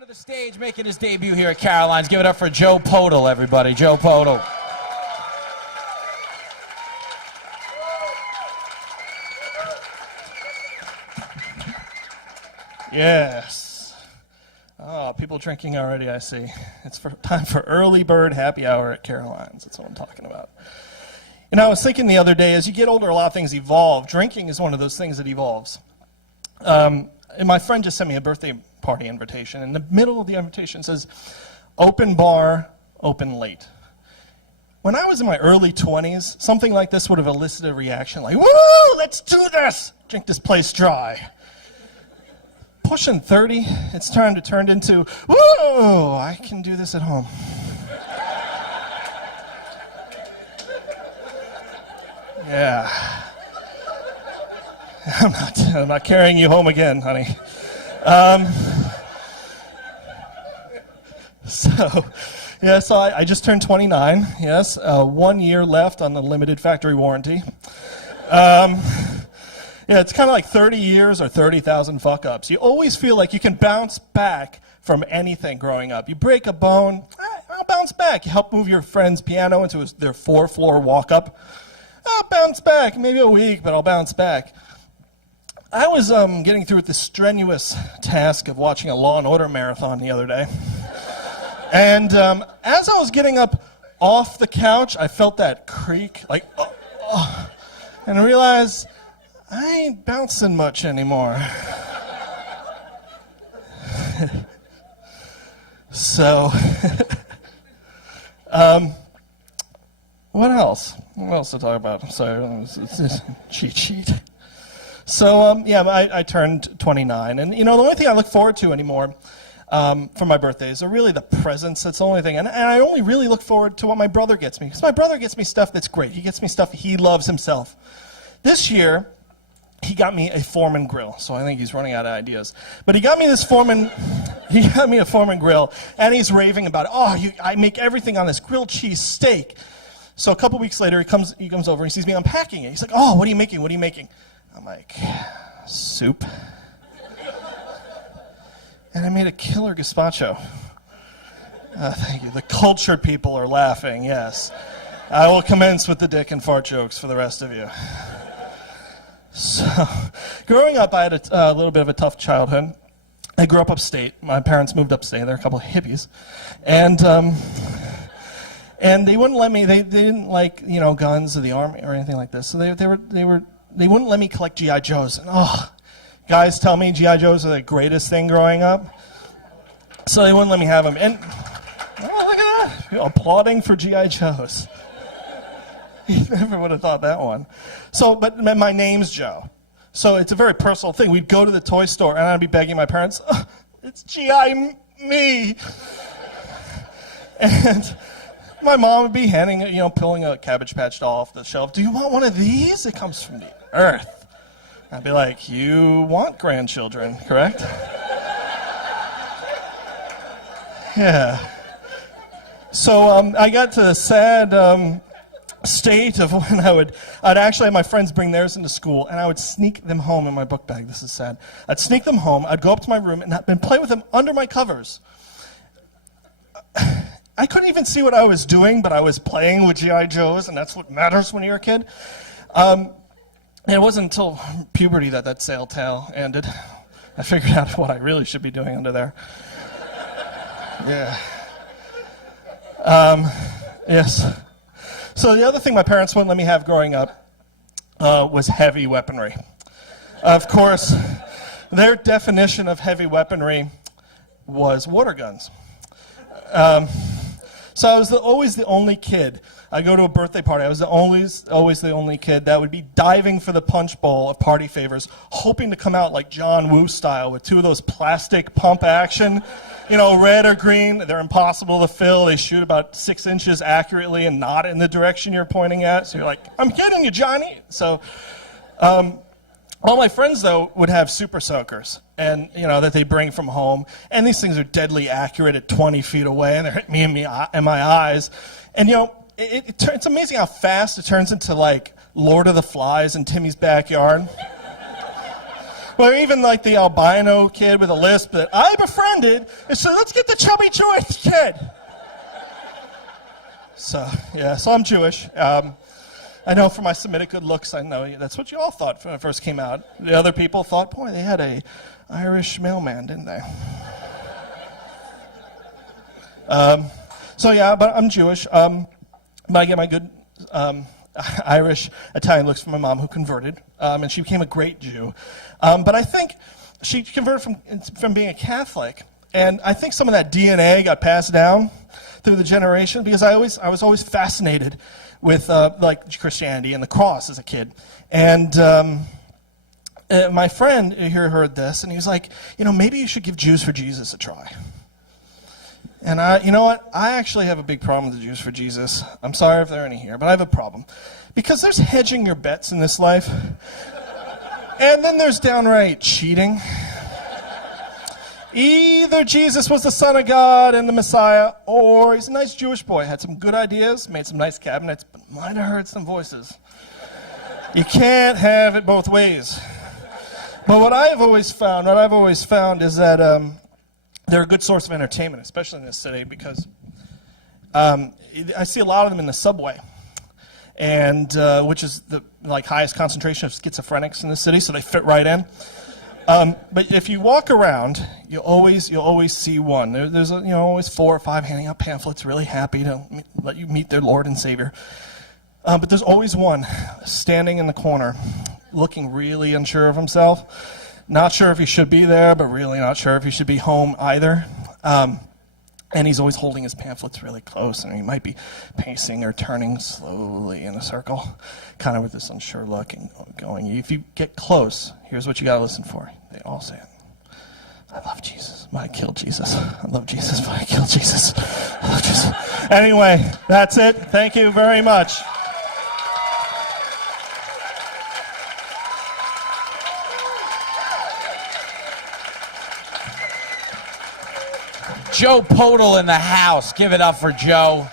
to the stage, making his debut here at Carolines. Give it up for Joe Podell, everybody. Joe Podell. Yes. Oh, people drinking already, I see. It's time for early bird happy hour at Carolines. That's what I'm talking about. I was thinking the other day, as you get older, a lot of things evolve. Drinking is one of those things that evolves. And my friend just sent me a birthday party invitation. In the middle of the invitation says, open bar, open late. When I was in my early 20s, something like this would have elicited a reaction like, woo, let's do this! Drink this place dry. Pushing 30, it's time to turn into, woo, I can do this at home. Yeah. I'm not carrying you home again, honey. So I just turned 29, yes. 1 year left on the limited factory warranty. Yeah, it's kind of like 30 years or 30,000 fuck-ups. You always feel like you can bounce back from anything growing up. You break a bone, I'll bounce back. You help move your friend's piano into their 4-floor walk-up. I'll bounce back, maybe a week, but I'll bounce back. I was getting through with the strenuous task of watching a Law & Order marathon the other day. And as I was getting up off the couch, I felt that creak, like, and I realized I ain't bouncing much anymore. So, what else? What else to talk about? Sorry, it's cheat sheet. So, I turned 29, and the only thing I look forward to anymore for my birthdays are really the presents. That's the only thing, and I only really look forward to what my brother gets me, because my brother gets me stuff that's great. He gets me stuff he loves himself. This year, he got me a Foreman grill, so I think he's running out of ideas. But he got me a Foreman grill, and he's raving about it. I make everything on this grilled cheese steak. So a couple weeks later, he comes over, and he sees me unpacking it. He's like, what are you making? What are you making? I'm like, soup. And I made a killer gazpacho. Thank you. The cultured people are laughing, yes. I will commence with the dick and fart jokes for the rest of you. So, growing up, I had a little bit of a tough childhood. I grew up upstate. My parents moved upstate. They're a couple of hippies. And they wouldn't let me, they didn't like, guns or the army or anything like this. So they wouldn't let me collect G.I. Joes. And, guys tell me G.I. Joes are the greatest thing growing up. So they wouldn't let me have them. And, look at that. Applauding for G.I. Joes. You never would have thought that one. So, but my name's Joe. So it's a very personal thing. We'd go to the toy store, and I'd be begging my parents, it's G.I. me. And my mom would be handing, pulling a Cabbage Patch doll off the shelf. Do you want one of these? It comes from the earth. I'd be like, you want grandchildren, correct? Yeah. So I got to the sad state of when I'd actually have my friends bring theirs into school, and I would sneak them home in my book bag. This is sad. I'd sneak them home. I'd go up to my room and play with them under my covers. I couldn't even see what I was doing, but I was playing with G.I. Joes, and that's what matters when you're a kid. And it wasn't until puberty that sail tale ended. I figured out what I really should be doing under there. Yeah. Yes. So the other thing my parents wouldn't let me have growing up was heavy weaponry. Of course, their definition of heavy weaponry was water guns. So I was always the only kid. I go to a birthday party. I was always the only kid that would be diving for the punch bowl of party favors, hoping to come out like John Woo style with two of those plastic pump action, red or green. They're impossible to fill. They shoot about 6 inches accurately and not in the direction you're pointing at. So you're like, I'm getting you, Johnny. So all my friends, though, would have super soakers, and that they bring from home. And these things are deadly accurate at 20 feet away, and they're hitting me in my eyes. And it's amazing how fast it turns into like Lord of the Flies in Timmy's backyard. Or even like the albino kid with a lisp that I befriended and said, let's get the chubby Jewish kid. So, yeah, so I'm Jewish. I know from my Semitic good looks, I know that's what you all thought when it first came out. The other people thought, boy, they had a Irish mailman, didn't they? So yeah, but I'm Jewish. But I get my good Irish, Italian looks from my mom who converted, and she became a great Jew. But I think she converted from being a Catholic, and I think some of that DNA got passed down through the generation because I was always fascinated with like Christianity and the cross as a kid, and my friend here heard this, and he was like, maybe you should give Jews for Jesus a try. And you know what? I actually have a big problem with the Jews for Jesus. I'm sorry if there are any here, but I have a problem. Because there's hedging your bets in this life. And then there's downright cheating. Either Jesus was the Son of God and the Messiah, or he's a nice Jewish boy, had some good ideas, made some nice cabinets, but might have heard some voices. You can't have it both ways. But what I've always found is that they're a good source of entertainment, especially in this city, because I see a lot of them in the subway, and which is the highest concentration of schizophrenics in the city, so they fit right in. But if you walk around, you'll always see one. There's always 4 or 5 handing out pamphlets, really happy to let you meet their Lord and Savior. But there's always one standing in the corner, looking really unsure of himself. Not sure if he should be there, but really not sure if he should be home either. And he's always holding his pamphlets really close, and he might be pacing or turning slowly in a circle, kind of with this unsure look and going. If you get close, here's what you got to listen for. They all say it. I love Jesus, but I killed Jesus. I love Jesus, but I killed Jesus. I love Jesus. Anyway, that's it. Thank you very much. Joe Podell in the house. Give it up for Joe.